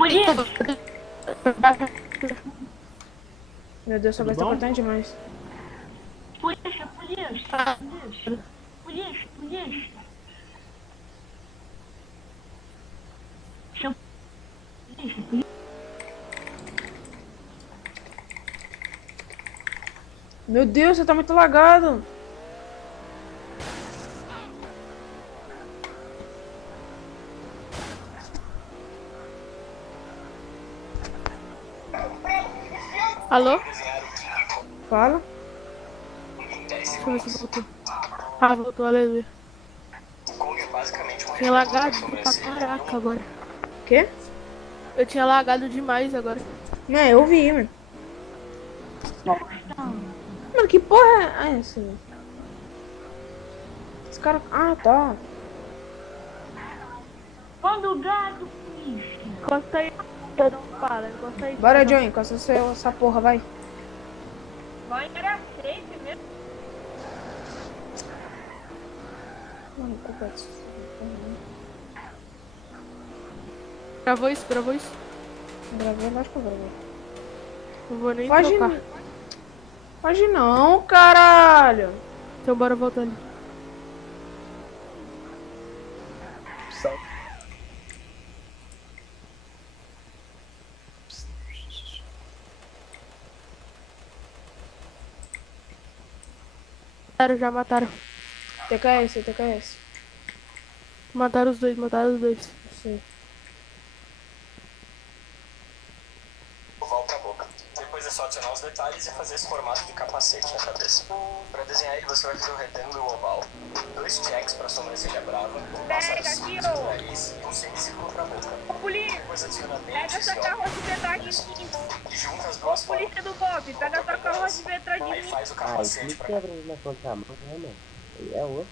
Polícia! Meu Deus, sua voz tá cortando demais. Polícia! Polícia! Chama polícia! Meu Deus, você tá muito lagado. Alô? Fala. Deixa eu ver se voltou. Ah, voltou, aleluia. Tinha lagado pra caraca agora. Quê? Eu tinha lagado demais agora. É, eu vi, mano. Mano, que porra é? Ah, é assim. Esse cara... Ah, tá. Manda o gato, polícia! Encosta aí. Não para, encosta aí. Bora, Johnny, encosta essa porra, vai. Vai era safe mesmo. Mano, culpa disso. Gravou isso, gravou isso. Gravei, lógico que eu gravei. Não vou nem Pode trocar. não. Pode não, caralho. Então bora voltar ali. Já mataram. TKS. Mataram os dois, mataram os dois. Sim. Oval pra boca. Depois é só adicionar os detalhes e fazer esse formato de capacete na cabeça. Para desenhar ele, você vai fazer um retângulo e um oval. 2 checks para sobrancelha brava, um pássaro simples pro nariz e um semicírculo pra boca. Ô, polícia! Depois adiciona Pega dentes essa e carroça olhos de metragem aqui. e junta as duas formas. Polícia do Bob, pega essa carroça de metragem Aí aqui. faz o Ah, capacete isso pra quebra na contra mão, né, mano? Aí é outro.